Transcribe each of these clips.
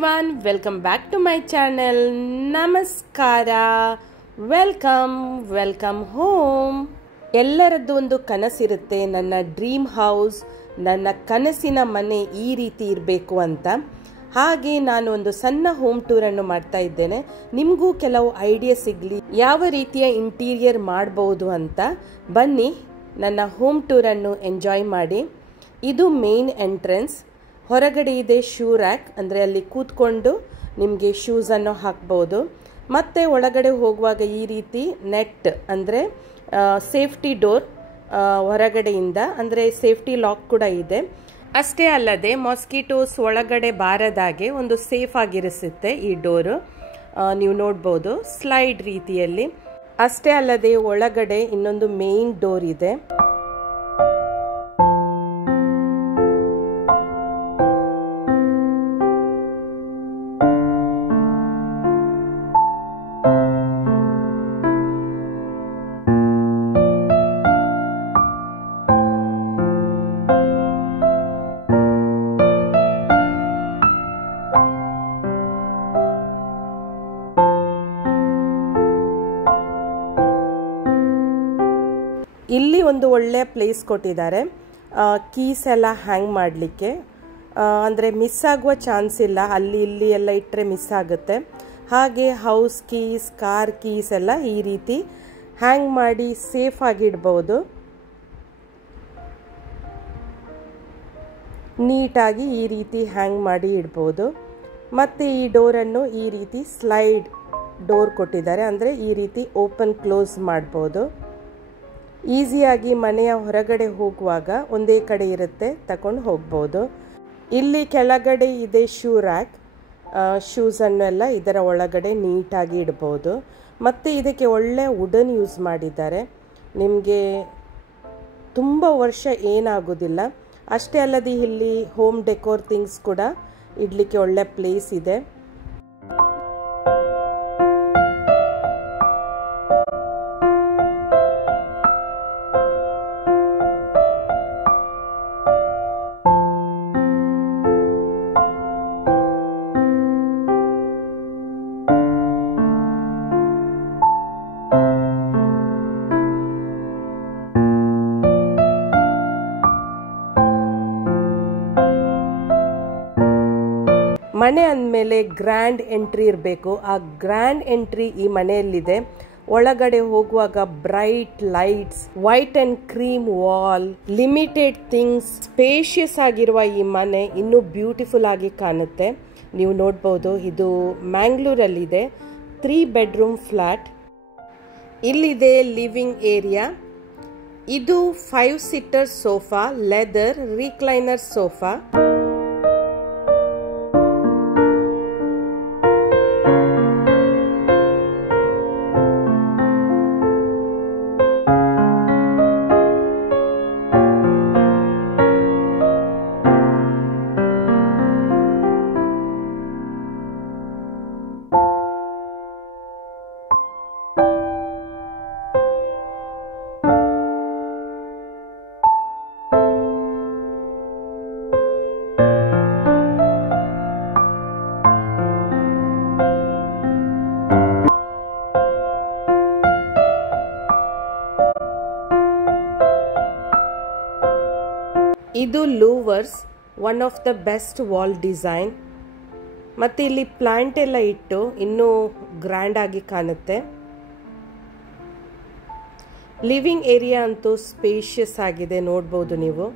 everyone, welcome back to my channel. Namaskara. Welcome home. ಎಲ್ಲರದ್ದು ಒಂದು ಕನಸಿರುತ್ತೆ, ನನ್ನ ಡ್ರೀಮ್ ಹೌಸ್, ನನ್ನ ಕನಸಿನ ಮನೆ ಈ ರೀತಿ ಇರಬೇಕು ಅಂತ. ಹಾಗೆ ನಾನು ಒಂದು ಸಣ್ಣ ಹೋಮ್ ಟೂರ್ ಅನ್ನು ಮಾಡ್ತಾ ಇದ್ದೇನೆ. ನಿಮಗೂ ಕೆಲವು ಐಡಿಯಾ ಸಿಗಲಿ ಯಾವ ರೀತಿಯ ಇಂಟೀರಿಯರ್ ಮಾಡಬಹುದು ಅಂತ. ಬನ್ನಿ ನನ್ನ ಹೋಮ್ ಟೂರ್ ಅನ್ನು ಎಂಜಾಯ್ ಮಾಡಿ. ಇದು ಮೇನ್ ಎಂಟ್ರೆನ್ಸ್. ಹೊರಗಡೆ ಇದೆ ಶೂ ರ್ಯಾಕ್, ಅಂದರೆ ಅಲ್ಲಿ ಕೂತ್ಕೊಂಡು ನಿಮಗೆ ಶೂಸನ್ನು ಹಾಕ್ಬೋದು. ಮತ್ತು ಒಳಗಡೆ ಹೋಗುವಾಗ ಈ ರೀತಿ ನೆಟ್ ಅಂದರೆ ಸೇಫ್ಟಿ ಡೋರ್ ಹೊರಗಡೆಯಿಂದ, ಅಂದರೆ ಸೇಫ್ಟಿ ಲಾಕ್ ಕೂಡ ಇದೆ. ಅಷ್ಟೇ ಅಲ್ಲದೆ ಮಾಸ್ಕಿಟೋಸ್ ಒಳಗಡೆ ಬಾರದಾಗೆ ಒಂದು ಸೇಫ್ ಆಗಿರಿಸುತ್ತೆ ಈ ಡೋರು. ನೀವು ನೋಡ್ಬೋದು ಸ್ಲೈಡ್ ರೀತಿಯಲ್ಲಿ. ಅಷ್ಟೇ ಅಲ್ಲದೆ ಒಳಗಡೆ ಇನ್ನೊಂದು ಮೇನ್ ಡೋರ್ ಇದೆ. ಇಲ್ಲಿ ಒಂದು ಒಳ್ಳೆಯ ಪ್ಲೇಸ್ ಕೊಟ್ಟಿದ್ದಾರೆ, ಕೀಸ್ ಎಲ್ಲ ಹ್ಯಾಂಗ್ ಮಾಡಲಿಕ್ಕೆ. ಅಂದರೆ ಮಿಸ್ ಆಗುವ ಚಾನ್ಸ್ ಇಲ್ಲ, ಅಲ್ಲಿ ಇಲ್ಲಿ ಎಲ್ಲ ಇಟ್ಟರೆ ಮಿಸ್ ಆಗುತ್ತೆ. ಹಾಗೆ ಹೌಸ್ ಕೀಸ್, ಕಾರ್ ಕೀಸ್ ಎಲ್ಲ ಈ ರೀತಿ ಹ್ಯಾಂಗ್ ಮಾಡಿ ಸೇಫ್ ಆಗಿ ಇಡ್ಬೋದು. ನೀಟಾಗಿ ಈ ರೀತಿ ಹ್ಯಾಂಗ್ ಮಾಡಿ ಇಡ್ಬೋದು. ಮತ್ತು ಈ ಡೋರನ್ನು ಈ ರೀತಿ ಸ್ಲೈಡ್ ಡೋರ್ ಕೊಟ್ಟಿದ್ದಾರೆ, ಅಂದರೆ ಈ ರೀತಿ ಓಪನ್ ಕ್ಲೋಸ್ ಮಾಡ್ಬೋದು. ಈಸಿಯಾಗಿ ಮನೆಯ ಹೊರಗಡೆ ಹೋಗುವಾಗ ಒಂದೇ ಕಡೆ ಇರುತ್ತೆ, ತಗೊಂಡು ಹೋಗ್ಬೋದು. ಇಲ್ಲಿ ಕೆಳಗಡೆ ಇದೆ ಶೂ ರ್ಯಾಕ್. ಶೂಸನ್ನೆಲ್ಲ ಇದರ ಒಳಗಡೆ ನೀಟಾಗಿ ಇಡ್ಬೋದು. ಮತ್ತು ಇದಕ್ಕೆ ಒಳ್ಳೆ ವುಡನ್ ಯೂಸ್ ಮಾಡಿದ್ದಾರೆ. ನಿಮಗೆ ತುಂಬ ವರ್ಷ ಏನಾಗೋದಿಲ್ಲ. ಅಷ್ಟೇ ಅಲ್ಲದೆ ಇಲ್ಲಿ ಹೋಮ್ ಡೆಕೋರ್ ಥಿಂಗ್ಸ್ ಕೂಡ ಇಡಲಿಕ್ಕೆ ಒಳ್ಳೆ ಪ್ಲೇಸ್ ಇದೆ. ಮನೆ ಅಂದಮೇಲೆ ಗ್ರ್ಯಾಂಡ್ ಎಂಟ್ರಿ ಇರಬೇಕು. ಆ ಗ್ರ್ಯಾಂಡ್ ಎಂಟ್ರಿ ಈ ಮನೆಯಲ್ಲಿದೆ. ಒಳಗಡೆ ಹೋಗುವಾಗ bright lights, white and cream wall, limited things, spacious ಆಗಿರುವ ಈ ಮನೆ ಇನ್ನೂ ಬ್ಯೂಟಿಫುಲ್ ಆಗಿ ಕಾಣುತ್ತೆ. ನೀವು ನೋಡ್ಬೋದು, ಇದು ಮ್ಯಾಂಗ್ಳೂರಲ್ಲಿದೆ. 3 ಬೆಡ್ರೂಮ್ ಫ್ಲ್ಯಾಟ್. ಇಲ್ಲಿದೆ ಲಿವಿಂಗ್ ಏರಿಯಾ. ಇದು 5 seater sofa, leather recliner sofa. ಇದು louvers, one of the best wall design. ಮತ್ತು ಇಲ್ಲಿ ಪ್ಲಾಂಟ್ ಎಲ್ಲ ಇಟ್ಟು ಇನ್ನೂ ಗ್ರ್ಯಾಂಡ್ ಆಗಿ ಕಾಣುತ್ತೆ. ಲಿವಿಂಗ್ ಏರಿಯಾ ಅಂತೂ ಸ್ಪೇಷಿಯಸ್ ಆಗಿದೆ, ನೋಡ್ಬೋದು ನೀವು.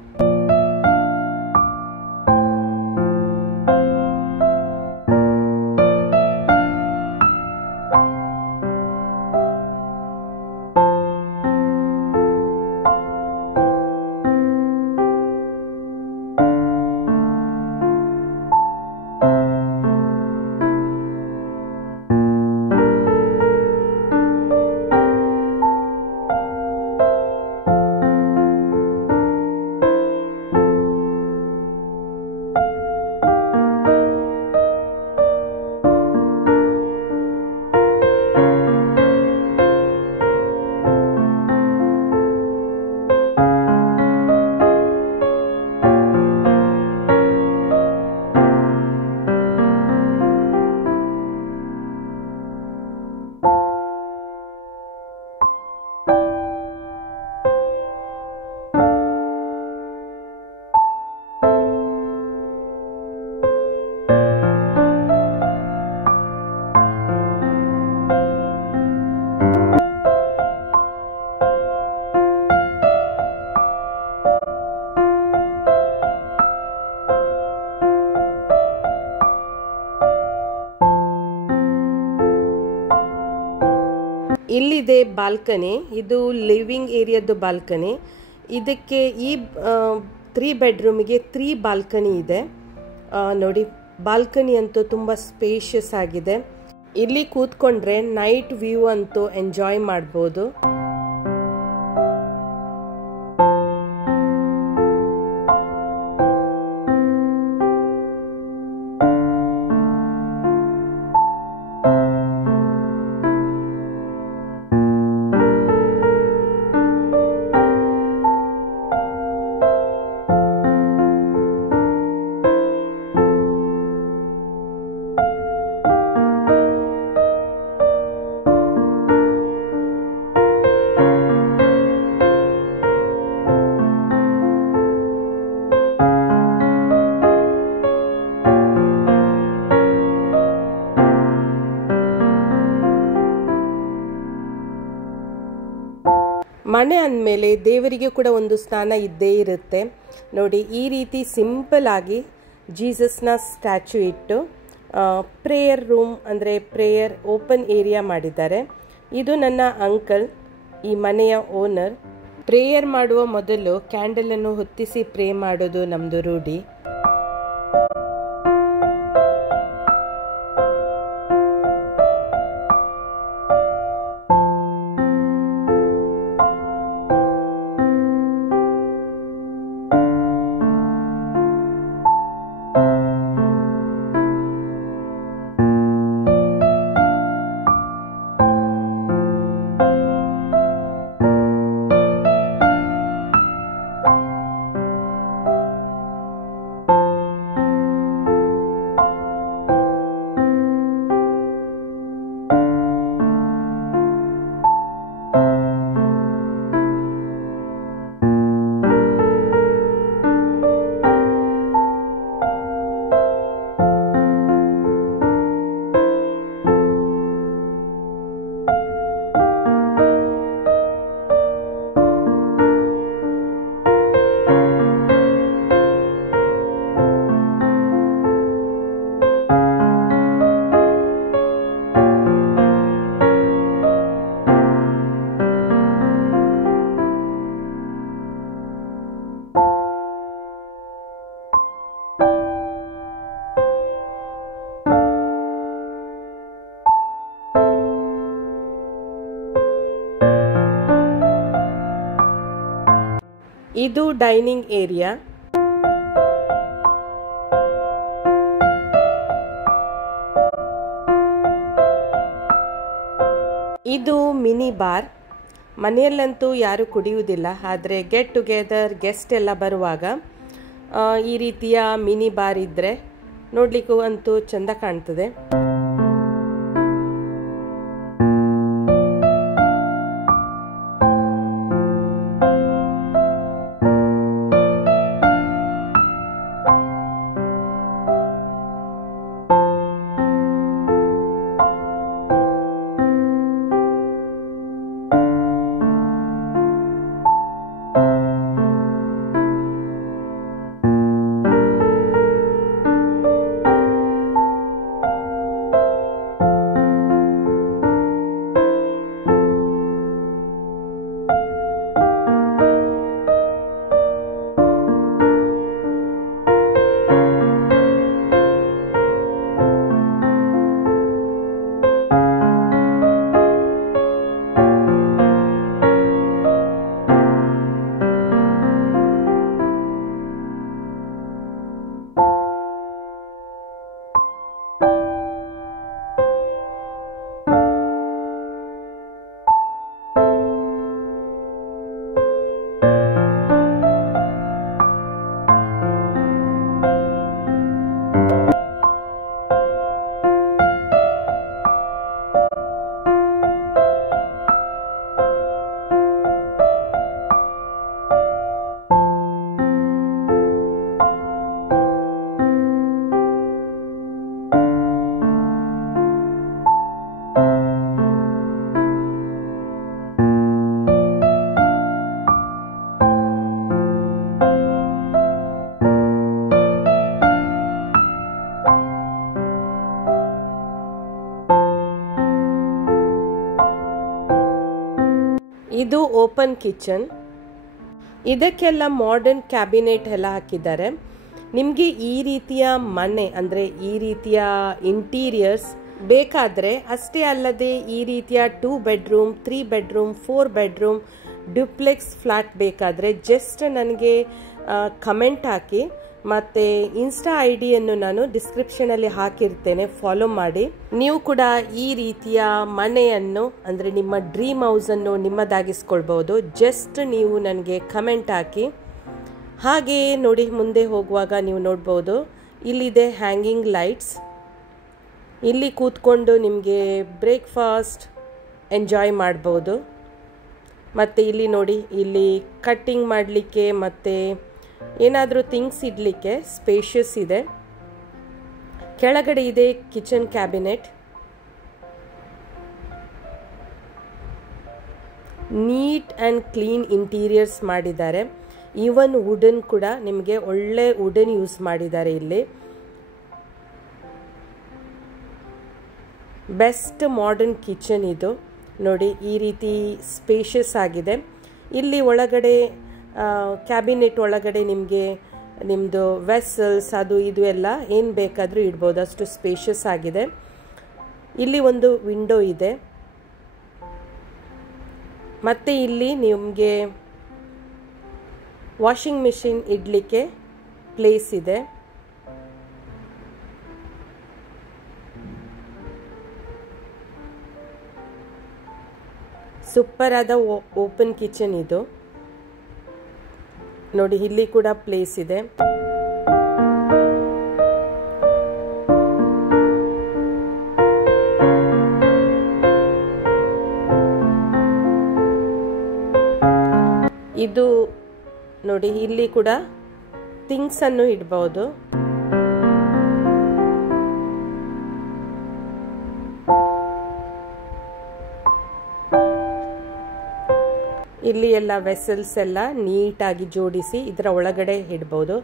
ಇಲ್ಲಿದೆ ಬಾಲ್ಕನಿ. ಇದು ಲಿವಿಂಗ್ ಏರಿಯಾದ್ದು ಬಾಲ್ಕನಿ. ಇದಕ್ಕೆ ಈ 3 ಬೆಡ್ರೂಮಿಗೆ 3 ಬಾಲ್ಕನಿ ಇದೆ. ನೋಡಿ, ಬಾಲ್ಕನಿ ಅಂತೂ ತುಂಬ ಸ್ಪೇಷಿಯಸ್ ಆಗಿದೆ. ಇಲ್ಲಿ ಕೂತ್ಕೊಂಡ್ರೆ ನೈಟ್ ವ್ಯೂ ಅಂತೂ ಎಂಜಾಯ್ ಮಾಡ್ಬೋದು. ಮನೆ ಅಂದಮೇಲೆ ದೇವರಿಗೆ ಕೂಡ ಒಂದು ಸ್ಥಾನ ಇದ್ದೇ ಇರುತ್ತೆ. ನೋಡಿ, ಈ ರೀತಿ ಸಿಂಪಲ್ ಆಗಿ ಜೀಸಸ್ನ ಸ್ಟ್ಯಾಚ್ಯೂ ಇಟ್ಟು ಪ್ರೇಯರ್ ರೂಮ್ ಅಂದರೆ ಪ್ರೇಯರ್ ಓಪನ್ ಏರಿಯಾ ಮಾಡಿದ್ದಾರೆ. ಇದು ನನ್ನ ಅಂಕಲ್, ಈ ಮನೆಯ ಓನರ್. ಪ್ರೇಯರ್ ಮಾಡುವ ಮೊದಲು ಕ್ಯಾಂಡಲನ್ನು ಹೊತ್ತಿಸಿ ಪ್ರೇ ಮಾಡೋದು ನಮ್ಮದು ರೂಢಿ. ಇದು ಡೈನಿಂಗ್ ಏರಿಯಾ. ಇದು ಮಿನಿ ಬಾರ್. ಮನೆಯಲ್ಲಂತೂ ಯಾರು ಕುಡಿಯುವುದಿಲ್ಲ, ಆದರೆ ಗೆಟ್ ಟುಗೆದರ್ ಗೆಸ್ಟ್ ಎಲ್ಲ ಬರುವಾಗ ಈ ರೀತಿಯ ಮಿನಿ ಬಾರ್ ಇದ್ದರೆ ನೋಡಲಿಕ್ಕೂ ಅಂತೂ ಚೆಂದ ಕಾಣ್ತದೆ. Open kitchen. ಇದಕ್ಕೆಲ್ಲ ಮಾಡರ್ನ್ ಕ್ಯಾಬಿನೆಟ್ ಎಲ್ಲ ಹಾಕಿದ್ದಾರೆ. ನಿಮಗೆ ಈ ರೀತಿಯ ಮನೆ ಅಂದರೆ ಈ ರೀತಿಯ ಇಂಟೀರಿಯರ್ಸ್ ಬೇಕಾದರೆ ಅಷ್ಟೇ ಅಲ್ಲದೆ ಈ ರೀತಿಯ 2 bedroom 3 bedroom 4 bedroom duplex flat ಬೇಕಾದರೆ ಜಸ್ಟ್ ನನಗೆ ಕಮೆಂಟ್ ಹಾಕಿ, ಮತ್ತು ಇನ್ಸ್ಟಾ ID-ಯನ್ನು ನಾನು ಡಿಸ್ಕ್ರಿಪ್ಷನಲ್ಲಿ ಹಾಕಿರ್ತೇನೆ, ಫಾಲೋ ಮಾಡಿ. ನೀವು ಕೂಡ ಈ ರೀತಿಯ ಮನೆಯನ್ನು ಅಂದರೆ ನಿಮ್ಮ ಡ್ರೀಮ್ ಹೌಸನ್ನು ನಿಮ್ಮದಾಗಿಸ್ಕೊಳ್ಬೋದು. ಜಸ್ಟ್ ನೀವು ನನಗೆ ಕಮೆಂಟ್ ಹಾಕಿ. ಹಾಗೆ ನೋಡಿ, ಮುಂದೆ ಹೋಗುವಾಗ ನೀವು ನೋಡ್ಬೋದು ಇಲ್ಲಿದೆ ಹ್ಯಾಂಗಿಂಗ್ ಲೈಟ್ಸ್. ಇಲ್ಲಿ ಕೂತ್ಕೊಂಡು ನಿಮಗೆ ಬ್ರೇಕ್ಫಾಸ್ಟ್ ಎಂಜಾಯ್ ಮಾಡ್ಬೋದು. ಮತ್ತು ಇಲ್ಲಿ ನೋಡಿ, ಇಲ್ಲಿ ಕಟ್ಟಿಂಗ್ ಮಾಡಲಿಕ್ಕೆ ಮತ್ತು ಏನಾದರೂ ಥಿಂಗ್ಸ್ ಇಡಲಿಕ್ಕೆ ಸ್ಪೇಷಿಯಸ್ ಇದೆ. ಕೆಳಗಡೆ ಇದೆ kitchen cabinet. Neat and clean interiors ಮಾಡಿದ್ದಾರೆ. ಈವನ್ ವುಡನ್ ಕೂಡ ನಿಮಗೆ ಒಳ್ಳೆ ವುಡನ್ ಯೂಸ್ ಮಾಡಿದ್ದಾರೆ. ಇಲ್ಲಿ ಬೆಸ್ಟ್ ಮಾಡರ್ನ್ ಕಿಚನ್ ಇದು ನೋಡಿ, ಈ ರೀತಿ ಸ್ಪೇಷಿಯಸ್ ಆಗಿದೆ. ಇಲ್ಲಿ ಒಳಗಡೆ ಕ್ಯಾಬಿನೆಟ್ ಒಳಗಡೆ ನಿಮಗೆ ನಿಮ್ಮದು ವೆಸಲ್ಸ್ ಅದು ಇದು ಎಲ್ಲ ಏನು ಬೇಕಾದರೂ ಇಡ್ಬೋದು, ಅಷ್ಟು ಸ್ಪೇಷಿಯಸ್ ಆಗಿದೆ. ಇಲ್ಲಿ ಒಂದು ವಿಂಡೋ ಇದೆ. ಮತ್ತು ಇಲ್ಲಿ ನಿಮಗೆ ವಾಷಿಂಗ್ ಮಿಷಿನ್ ಇಡಲಿಕ್ಕೆ ಪ್ಲೇಸ್ ಇದೆ. ಸೂಪರ್ ಆದ ಓಪನ್ ಕಿಚನ್ ಇದು ನೋಡಿ. ಇಲ್ಲಿ ಕೂಡ ಪ್ಲೇಸ್ ಇದೆ. ಇದು ನೋಡಿ, ಇಲ್ಲಿ ಕೂಡ ಥಿಂಗ್ಸ್ ಅನ್ನು ಇಡಬಹುದು. ಇಲ್ಲಿ ಎಲ್ಲ ವೆಸಲ್ಸ್ ಎಲ್ಲ ನೀಟಾಗಿ ಜೋಡಿಸಿ ಇದರ ಒಳಗಡೆ ಇಡಬಹುದು.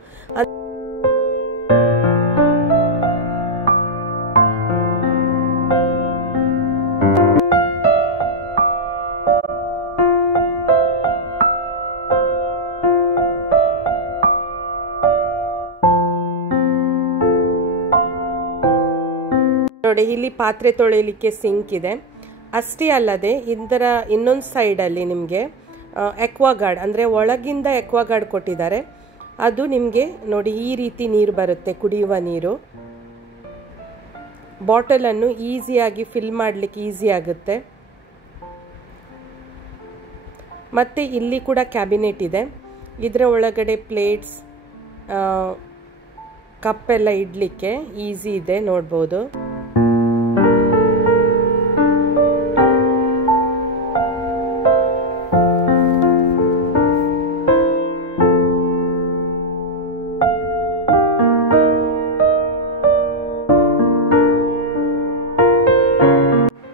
ನೋಡಿ, ಇಲ್ಲಿ ಪಾತ್ರೆ ತೊಳೆಯಲಿಕ್ಕೆ ಸಿಂಕ್ ಇದೆ. ಅಷ್ಟೇ ಅಲ್ಲದೆ ಇದರ ಇನ್ನೊಂದು ಸೈಡಲ್ಲಿ ನಿಮಗೆ ಎಕ್ವಾಗಾರ್ಡ್ ಅಂದರೆ ಒಳಗಿಂದ ಎಕ್ವಾಗಾರ್ಡ್ ಕೊಟ್ಟಿದ್ದಾರೆ. ಅದು ನಿಮಗೆ ನೋಡಿ ಈ ರೀತಿ ನೀರು ಬರುತ್ತೆ, ಕುಡಿಯುವ ನೀರು. ಬಾಟಲನ್ನು ಈಸಿಯಾಗಿ ಫಿಲ್ ಮಾಡಲಿಕ್ಕೆ ಈಸಿ ಆಗುತ್ತೆ. ಮತ್ತು ಇಲ್ಲಿ ಕೂಡ ಕ್ಯಾಬಿನೆಟ್ ಇದೆ. ಇದರ ಒಳಗಡೆ ಪ್ಲೇಟ್ಸ್ ಕಪ್ ಎಲ್ಲ ಇಡಲಿಕ್ಕೆ ಈಸಿ ಇದೆ, ನೋಡ್ಬೋದು.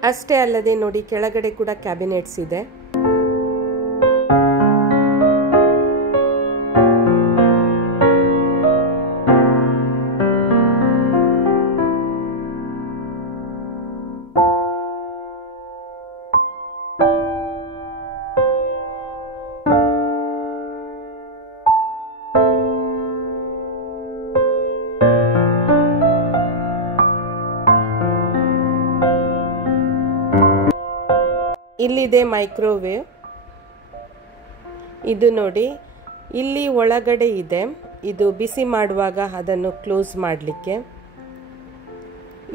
ಅಷ್ಟೇ ಅಲ್ಲದೆ ನೋಡಿ, ಕೆಳಗಡೆ ಕೂಡ ಕ್ಯಾಬಿನೆಟ್ಸ್ ಇದೆ. ಇಲ್ಲಿದೆ ಮೈಕ್ರೋವೇವ್. ಇದು ನೋಡಿ, ಇಲ್ಲಿ ಒಳಗಡೆ ಇದೆ. ಇದು ಬಿಸಿ ಮಾಡುವಾಗ ಅದನ್ನು ಕ್ಲೋಸ್ ಮಾಡಲಿಕ್ಕೆ.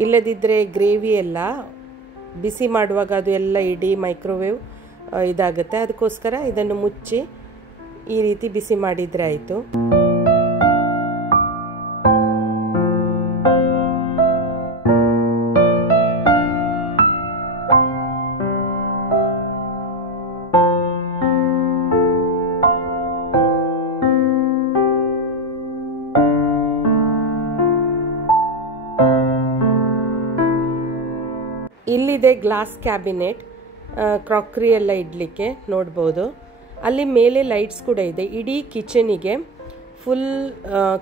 ಇಲ್ಲದಿದ್ದರೆ ಗ್ರೇವಿ ಎಲ್ಲ ಬಿಸಿ ಮಾಡುವಾಗ ಅದು ಎಲ್ಲ ಇಡೀ ಮೈಕ್ರೋವೇವ್ ಇದಾಗುತ್ತೆ. ಅದಕ್ಕೋಸ್ಕರ ಇದನ್ನು ಮುಚ್ಚಿ ಈ ರೀತಿ ಬಿಸಿ ಮಾಡಿದರೆ ಆಯಿತು. ಇಲ್ಲಿದೆ ಗ್ಲಾಸ್ ಕ್ಯಾಬಿನೆಟ್, ಕ್ರಾಕರಿ ಎಲ್ಲ ಇಡಲಿಕ್ಕೆ, ನೋಡ್ಬೋದು. ಅಲ್ಲಿ ಮೇಲೆ ಲೈಟ್ಸ್ ಕೂಡ ಇದೆ. ಇಡೀ ಕಿಚನಿಗೆ ಫುಲ್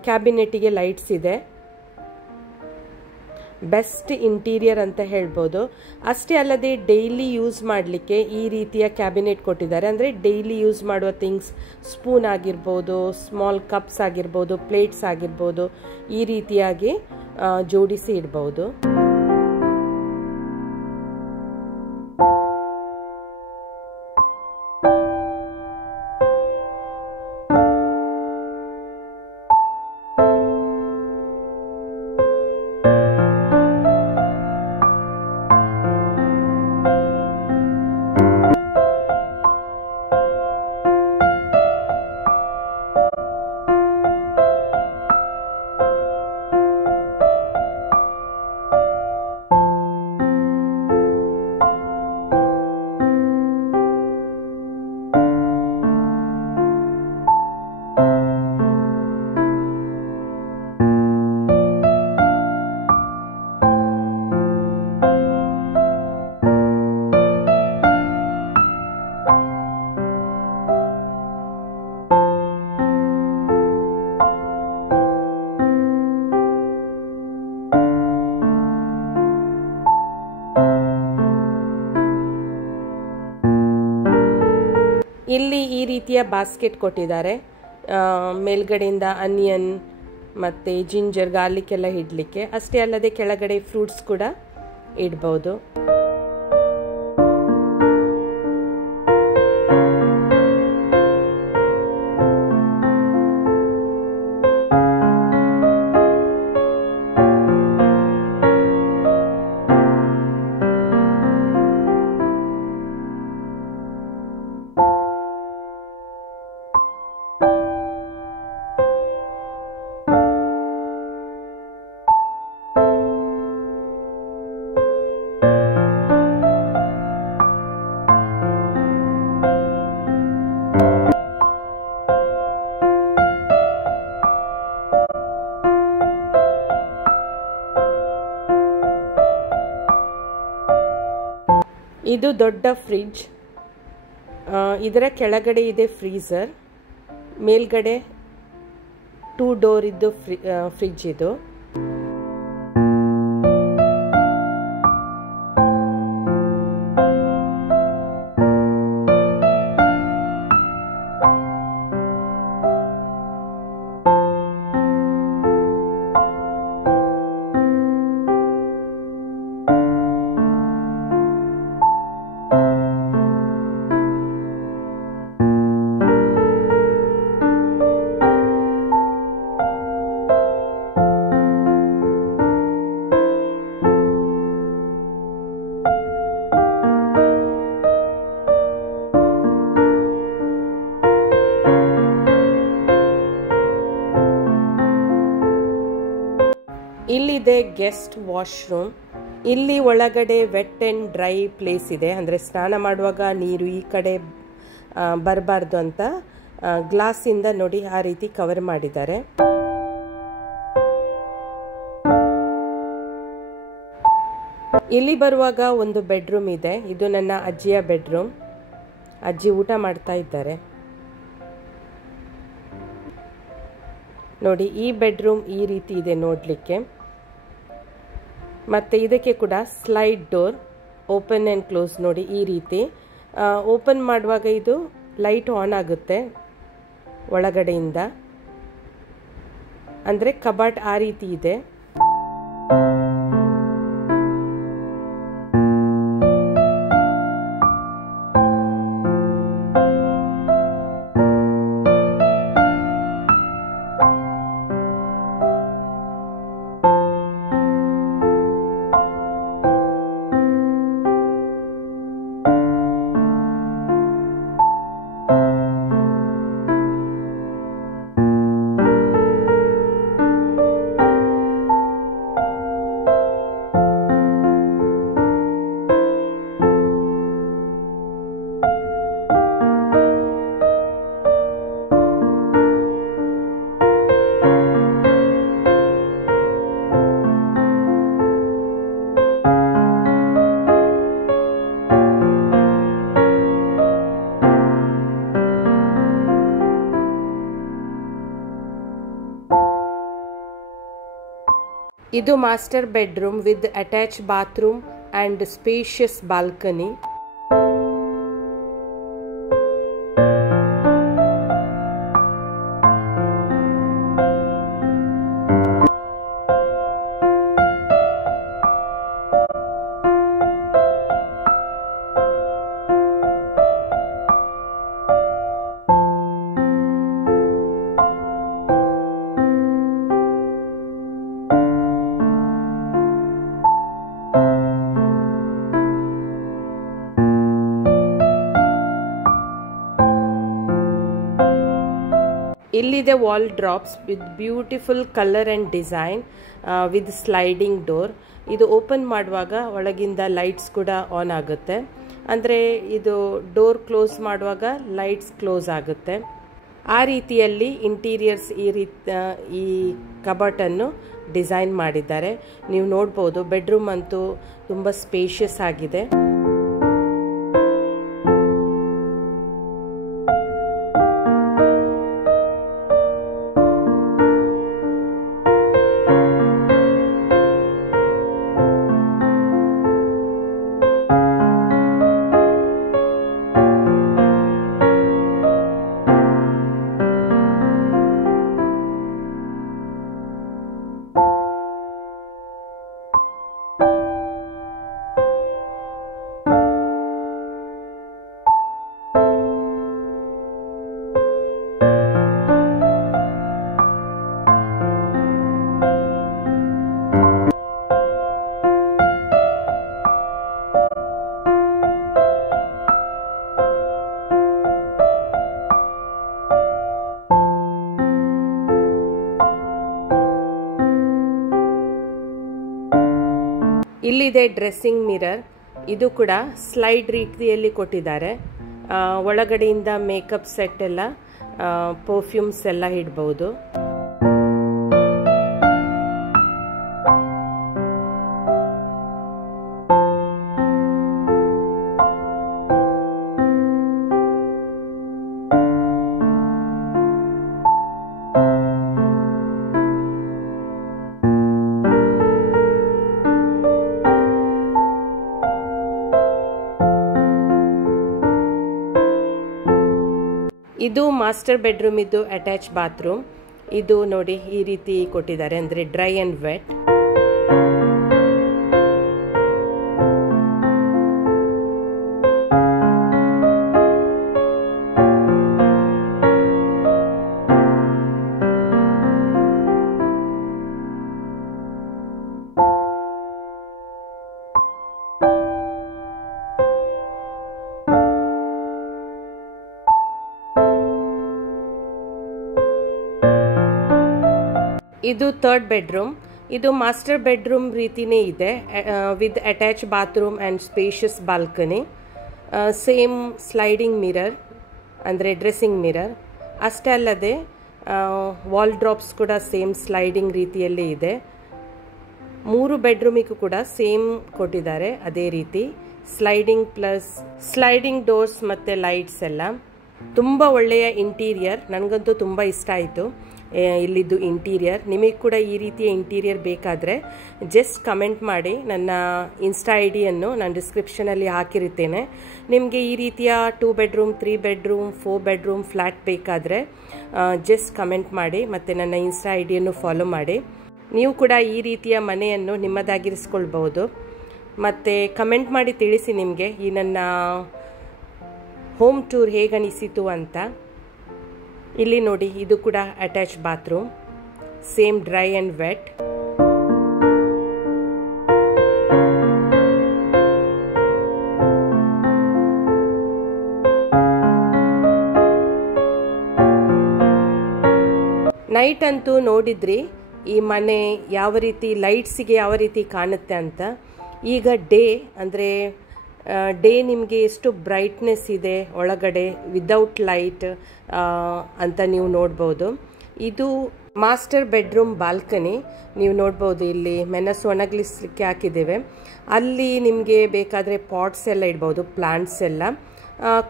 ಕ್ಯಾಬಿನೆಟಿಗೆ ಲೈಟ್ಸ್ ಇದೆ. ಬೆಸ್ಟ್ ಇಂಟೀರಿಯರ್ ಅಂತ ಹೇಳ್ಬೋದು. ಅಷ್ಟೇ ಅಲ್ಲದೆ ಡೈಲಿ ಯೂಸ್ ಮಾಡಲಿಕ್ಕೆ ಈ ರೀತಿಯ ಕ್ಯಾಬಿನೆಟ್ ಕೊಟ್ಟಿದ್ದಾರೆ. ಅಂದರೆ ಡೈಲಿ ಯೂಸ್ ಮಾಡುವ ಥಿಂಗ್ಸ್, ಸ್ಪೂನ್ ಆಗಿರ್ಬೋದು, ಸ್ಮಾಲ್ ಕಪ್ಸ್ ಆಗಿರ್ಬೋದು, ಪ್ಲೇಟ್ಸ್ ಆಗಿರ್ಬೋದು, ಈ ರೀತಿಯಾಗಿ ಜೋಡಿಸಿ ಇಡ್ಬೋದು. ಇಲ್ಲಿ ಈ ರೀತಿಯ ಬಾಸ್ಕೆಟ್ ಕೊಟ್ಟಿದ್ದಾರೆ. ಮೇಲ್ಗಡೆಯಿಂದ ಅನಿಯನ್ ಮತ್ತು ಜಿಂಜರ್, ಗಾರ್ಲಿಕ್ ಎಲ್ಲ ಇಡಲಿಕ್ಕೆ. ಅಷ್ಟೇ ಅಲ್ಲದೆ ಕೆಳಗಡೆ ಫ್ರೂಟ್ಸ್ ಕೂಡ ಇಡ್ಬೋದು. ಇದು ದೊಡ್ಡ ಫ್ರಿಡ್ಜ್. ಇದರ ಕೆಳಗಡೆ ಇದೆ ಫ್ರೀಝರ್, ಮೇಲ್ಗಡೆ 2 ಡೋರ್ ಇದ್ದು ಫ್ರಿಡ್ಜ್ ಇದು. ಇಲ್ಲಿದೆ ಗೆಸ್ಟ್ ವಾಶ್ರೂಮ್. ಇಲ್ಲಿ ಒಳಗಡೆ ವೆಟ್ ಆ್ಯಂಡ್ ಡ್ರೈ ಪ್ಲೇಸ್ ಇದೆ. ಅಂದರೆ ಸ್ನಾನ ಮಾಡುವಾಗ ನೀರು ಈ ಕಡೆ ಬರಬಾರ್ದು ಅಂತ ಗ್ಲಾಸಿಂದ ನೋಡಿ ಆ ರೀತಿ ಕವರ್ ಮಾಡಿದ್ದಾರೆ. ಇಲ್ಲಿ ಬರುವಾಗ ಒಂದು ಬೆಡ್ರೂಮ್ ಇದೆ. ಇದು ನನ್ನ ಅಜ್ಜಿಯ ಬೆಡ್ರೂಮ್. ಅಜ್ಜಿ ಊಟ ಮಾಡ್ತಾ ಇದ್ದಾರೆ ನೋಡಿ. ಈ ಬೆಡ್ರೂಮ್ ಈ ರೀತಿ ಇದೆ ನೋಡಲಿಕ್ಕೆ. ಮತ್ತು ಇದಕ್ಕೆ ಕೂಡ slide door, open and close ನೋಡಿ ಈ ರೀತಿ. ಓಪನ್ ಮಾಡುವಾಗ ಇದು ಲೈಟ್ ಆನ್ ಆಗುತ್ತೆ ಒಳಗಡೆಯಿಂದ. ಅಂದರೆ ಕಬಾರ್ಡ್ ಆ ರೀತಿ ಇದೆ. ಇದು master bedroom with attach bathroom and spacious balcony. ಇಲ್ಲಿದೆ wall drops with beautiful colour and design with sliding door. ಇದು ಓಪನ್ ಮಾಡುವಾಗ ಒಳಗಿಂದ ಲೈಟ್ಸ್ ಕೂಡ ಆನ್ ಆಗುತ್ತೆ, ಅಂದರೆ ಇದು ಡೋರ್ ಕ್ಲೋಸ್ ಮಾಡುವಾಗ ಲೈಟ್ಸ್ ಕ್ಲೋಸ್ ಆಗುತ್ತೆ. ಆ ರೀತಿಯಲ್ಲಿ ಇಂಟೀರಿಯರ್ಸ್ ಈ ಕಬಟನ್ನು ಡಿಸೈನ್ ಮಾಡಿದ್ದಾರೆ. ನೀವು ನೋಡ್ಬೋದು ಬೆಡ್ರೂಮ್ ಅಂತೂ ತುಂಬ ಸ್ಪೇಷಿಯಸ್ ಆಗಿದೆ. ಇಲ್ಲಿದೆ ಡ್ರೆಸ್ಸಿಂಗ್ ಮಿರರ್. ಇದು ಕೂಡ ಸ್ಲೈಡ್ ರೀತಿಯಲ್ಲಿ ಕೊಟ್ಟಿದ್ದಾರೆ. ಒಳಗಡೆಯಿಂದ ಮೇಕಪ್ ಸೆಟ್ ಎಲ್ಲ, ಪರ್ಫ್ಯೂಮ್ಸ್ ಎಲ್ಲ ಇಡ್ಬೋದು. ಇದು ಮಾಸ್ಟರ್ ಬೆಡ್ರೂಮ್ ಇದ್ದು ಅಟ್ಯಾಚ್ ಬಾತ್ರೂಮ್. ಇದು ನೋಡಿ ಈ ರೀತಿ ಕೊಟ್ಟಿದ್ದಾರೆ, ಅಂದರೆ ಡ್ರೈ ಆ್ಯಂಡ್ ವೆಟ್. ಇದು ಥರ್ಡ್ ಬೆಡ್ರೂಮ್. ಇದು ಮಾಸ್ಟರ್ ಬೆಡ್ರೂಮ್ ರೀತಿಯೇ ಇದೆ, with attach bathroom and spacious balcony. Same sliding mirror, ಅಂದರೆ ಡ್ರೆಸ್ಸಿಂಗ್ ಮಿರರ್. ಅಷ್ಟೇ ಅಲ್ಲದೆ ವಾಲ್ ಡ್ರಾಪ್ಸ್ ಕೂಡ ಸೇಮ್ ಸ್ಲೈಡಿಂಗ್ ರೀತಿಯಲ್ಲೇ ಇದೆ. 3 ಬೆಡ್ರೂಮಿಗೂ ಕೂಡ ಸೇಮ್ ಕೊಟ್ಟಿದ್ದಾರೆ, ಅದೇ ರೀತಿ ಸ್ಲೈಡಿಂಗ್ ಡೋರ್ಸ್ ಮತ್ತು ಲೈಟ್ಸ್ ಎಲ್ಲ. ತುಂಬ ಒಳ್ಳೆಯ ಇಂಟೀರಿಯರ್, ನನಗಂತೂ ತುಂಬ ಇಷ್ಟ ಆಯಿತು ಇಲ್ಲಿದ್ದು ಇಂಟೀರಿಯರ್. ನಿಮಗೆ ಕೂಡ ಈ ರೀತಿಯ ಇಂಟೀರಿಯರ್ ಬೇಕಾದರೆ ಜಸ್ಟ್ ಕಮೆಂಟ್ ಮಾಡಿ. ನನ್ನ ಇನ್ಸ್ಟಾ ಐಡಿಯನ್ನು ನಾನು ಡಿಸ್ಕ್ರಿಪ್ಷನಲ್ಲಿ ಹಾಕಿರುತ್ತೇನೆ. ನಿಮಗೆ ಈ ರೀತಿಯ 2 ಬೆಡ್ರೂಮ್ 3 ಬೆಡ್ರೂಮ್ 4 ಬೆಡ್ರೂಮ್ ಫ್ಲ್ಯಾಟ್ ಬೇಕಾದರೆ ಜಸ್ಟ್ ಕಮೆಂಟ್ ಮಾಡಿ, ಮತ್ತು ನನ್ನ ಇನ್ಸ್ಟಾ ಐಡಿಯನ್ನು ಫಾಲೋ ಮಾಡಿ. ನೀವು ಕೂಡ ಈ ರೀತಿಯ ಮನೆಯನ್ನು ನಿಮ್ಮದಾಗಿರಿಸ್ಕೊಳ್ಬಹುದು. ಮತ್ತು ಕಮೆಂಟ್ ಮಾಡಿ ತಿಳಿಸಿ ನಿಮಗೆ ಈ ನನ್ನ ಹೋಮ್ ಟೂರ್ ಹೇಗನಿಸಿತು ಅಂತ. ಇಲ್ಲಿ ನೋಡಿ, ಇದು ಕೂಡ attach bathroom, same dry and vet. Night ಅಂತೂ ನೋಡಿದ್ರಿ ಈ ಮನೆ ಯಾವ ರೀತಿ ಲೈಟ್ಸಿಗೆ ಯಾವ ರೀತಿ ಕಾಣುತ್ತೆ ಅಂತ. ಈಗ ಡೇ ಅಂದರೆ ಡೇ ನಿಮಗೆ ಎಷ್ಟು ಬ್ರೈಟ್ನೆಸ್ ಇದೆ ಒಳಗಡೆ ವಿದೌಟ್ ಲೈಟ್ ಅಂತ ನೀವು ನೋಡ್ಬೋದು. ಇದು ಮಾಸ್ಟರ್ ಬೆಡ್ರೂಮ್ ಬಾಲ್ಕನಿ. ನೀವು ನೋಡ್ಬೋದು ಇಲ್ಲಿ ಮೆಣಸು ಒಣಗಿಸ್ಲಿಕ್ಕೆ ಹಾಕಿದ್ದೇವೆ. ಅಲ್ಲಿ ನಿಮಗೆ ಬೇಕಾದರೆ ಪಾಟ್ಸ್ ಎಲ್ಲ ಇಡ್ಬೋದು, ಪ್ಲಾಂಟ್ಸ್ ಎಲ್ಲ.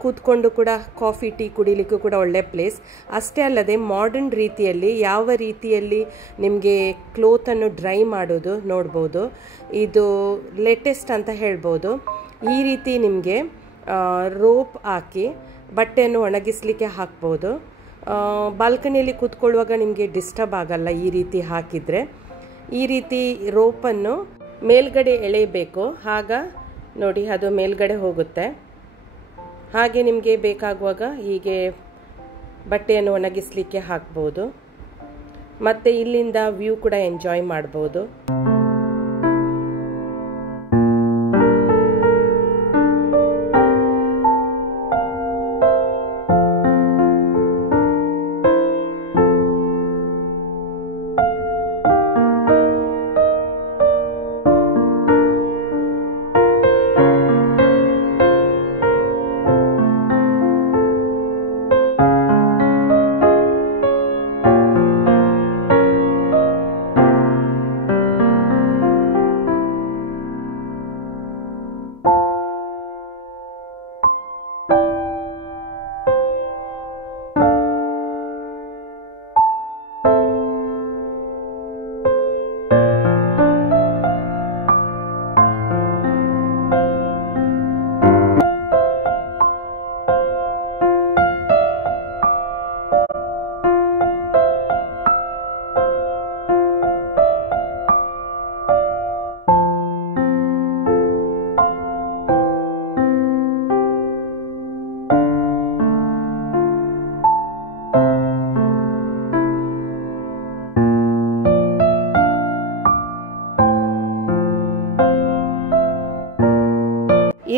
ಕೂತ್ಕೊಂಡು ಕೂಡ ಕಾಫಿ ಟೀ ಕುಡಿಲಿಕ್ಕೂ ಕೂಡ ಒಳ್ಳೆ ಪ್ಲೇಸ್. ಅಷ್ಟೇ ಅಲ್ಲದೆ ಮಾಡರ್ನ್ ರೀತಿಯಲ್ಲಿ ಯಾವ ರೀತಿಯಲ್ಲಿ ನಿಮಗೆ ಕ್ಲೋತನ್ನು ಡ್ರೈ ಮಾಡೋದು ನೋಡ್ಬೋದು. ಇದು ಲೇಟೆಸ್ಟ್ ಅಂತ ಹೇಳ್ಬೋದು. ಈ ರೀತಿ ನಿಮಗೆ ರೋಪ್ ಹಾಕಿ ಬಟ್ಟೆಯನ್ನು ಒಣಗಿಸ್ಲಿಕ್ಕೆ ಹಾಕ್ಬೋದು. ಬಾಲ್ಕನಿಯಲ್ಲಿ ಕೂತ್ಕೊಳ್ಳುವಾಗ ನಿಮಗೆ ಡಿಸ್ಟರ್ಬ್ ಆಗಲ್ಲ ಈ ರೀತಿ ಹಾಕಿದರೆ. ಈ ರೀತಿ ರೋಪನ್ನು ಮೇಲ್ಗಡೆ ಎಳೆಯಬೇಕು, ಆಗ ನೋಡಿ ಅದು ಮೇಲ್ಗಡೆ ಹೋಗುತ್ತೆ. ಹಾಗೆ ನಿಮಗೆ ಬೇಕಾಗುವಾಗ ಹೀಗೆ ಬಟ್ಟೆಯನ್ನು ಒಣಗಿಸ್ಲಿಕ್ಕೆ ಹಾಕ್ಬೋದು. ಮತ್ತು ಇಲ್ಲಿಂದ ವ್ಯೂ ಕೂಡ ಎಂಜಾಯ್ ಮಾಡ್ಬೋದು.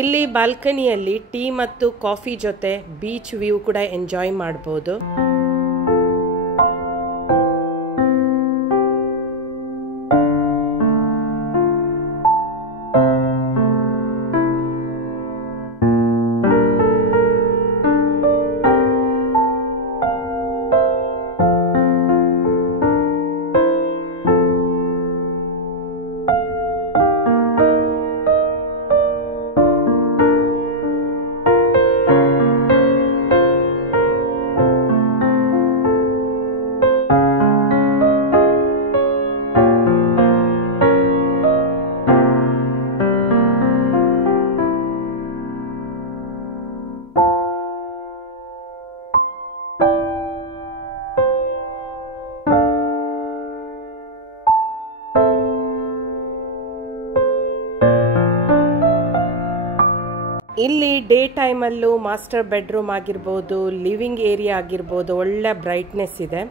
ಇಲ್ಲಿ ಬಾಲ್ಕನಿಯಲ್ಲಿ ಟೀ ಮತ್ತು ಕಾಫಿ ಜೊತೆ ಬೀಚ್ ವ್ಯೂ ಕೂಡ ಎಂಜಾಯ್ ಮಾಡ್ಬೋದು. ಇಲ್ಲಿ ಡೇ ಟೈಮಲ್ಲೂ ಮಾಸ್ಟರ್ ಬೆಡ್ರೂಮ್ ಆಗಿರ್ಬೋದು, ಲಿವಿಂಗ್ ಏರಿಯಾ ಆಗಿರ್ಬೋದು, ಒಳ್ಳೆ ಬ್ರೈಟ್ನೆಸ್ ಇದೆ.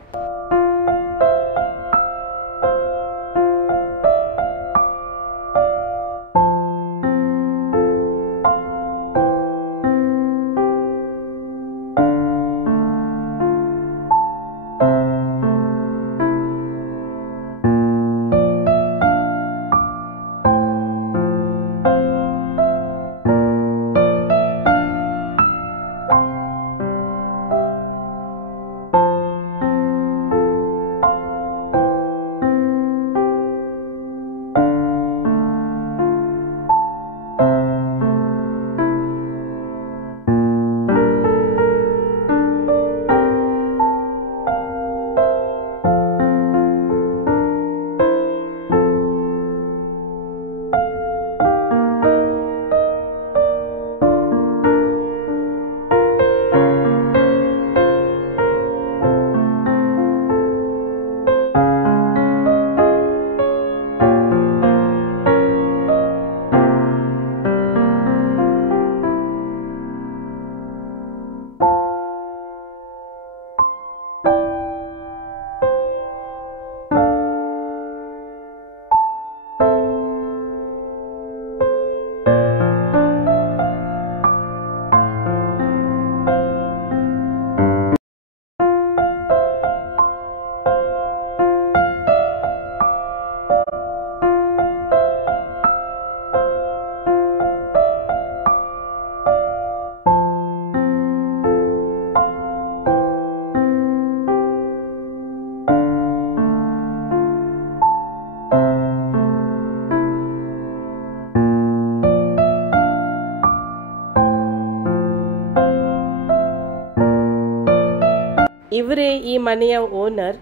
ಇವರೇ ಈ ಮನೆಯ ಓನರ್,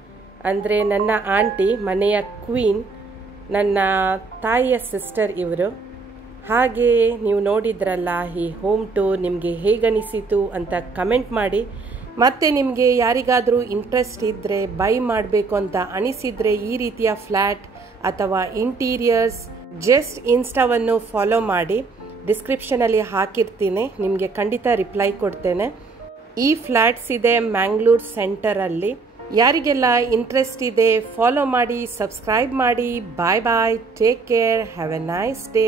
ಅಂದರೆ ನನ್ನ ಆಂಟಿ, ಮನೆಯ ಕ್ವೀನ್, ನನ್ನ ತಾಯಿಯ ಸಿಸ್ಟರ್ ಇವರು. ಹಾಗೆ ನೀವು ನೋಡಿದ್ರಲ್ಲ ಈ ಹೋಮ್ ಟೂರ್, ನಿಮಗೆ ಹೇಗನಿಸಿತು ಅಂತ ಕಮೆಂಟ್ ಮಾಡಿ. ಮತ್ತು ನಿಮಗೆ ಯಾರಿಗಾದರೂ ಇಂಟ್ರೆಸ್ಟ್ ಇದ್ದರೆ, ಬೈ ಮಾಡಬೇಕು ಅಂತ ಅನಿಸಿದರೆ ಈ ರೀತಿಯ ಫ್ಲ್ಯಾಟ್ ಅಥವಾ ಇಂಟೀರಿಯರ್ಸ್, ಜಸ್ಟ್ ಇನ್ಸ್ಟಾವನ್ನು ಫಾಲೋ ಮಾಡಿ. ಡಿಸ್ಕ್ರಿಪ್ಷನಲ್ಲಿ ಹಾಕಿರ್ತೀನಿ, ನಿಮಗೆ ಖಂಡಿತ ರಿಪ್ಲೈ ಕೊಡ್ತೇನೆ. ಈ ಫ್ಲ್ಯಾಟ್ಸ್ ಇದೆ ಮ್ಯಾಂಗ್ಳೂರ್ ಸೆಂಟರಲ್ಲಿ. ಯಾರಿಗೆಲ್ಲ ಇಂಟ್ರೆಸ್ಟ್ ಇದೆ ಫಾಲೋ ಮಾಡಿ, ಸಬ್ಸ್ಕ್ರೈಬ್ ಮಾಡಿ. Bye bye, take care, have a nice day.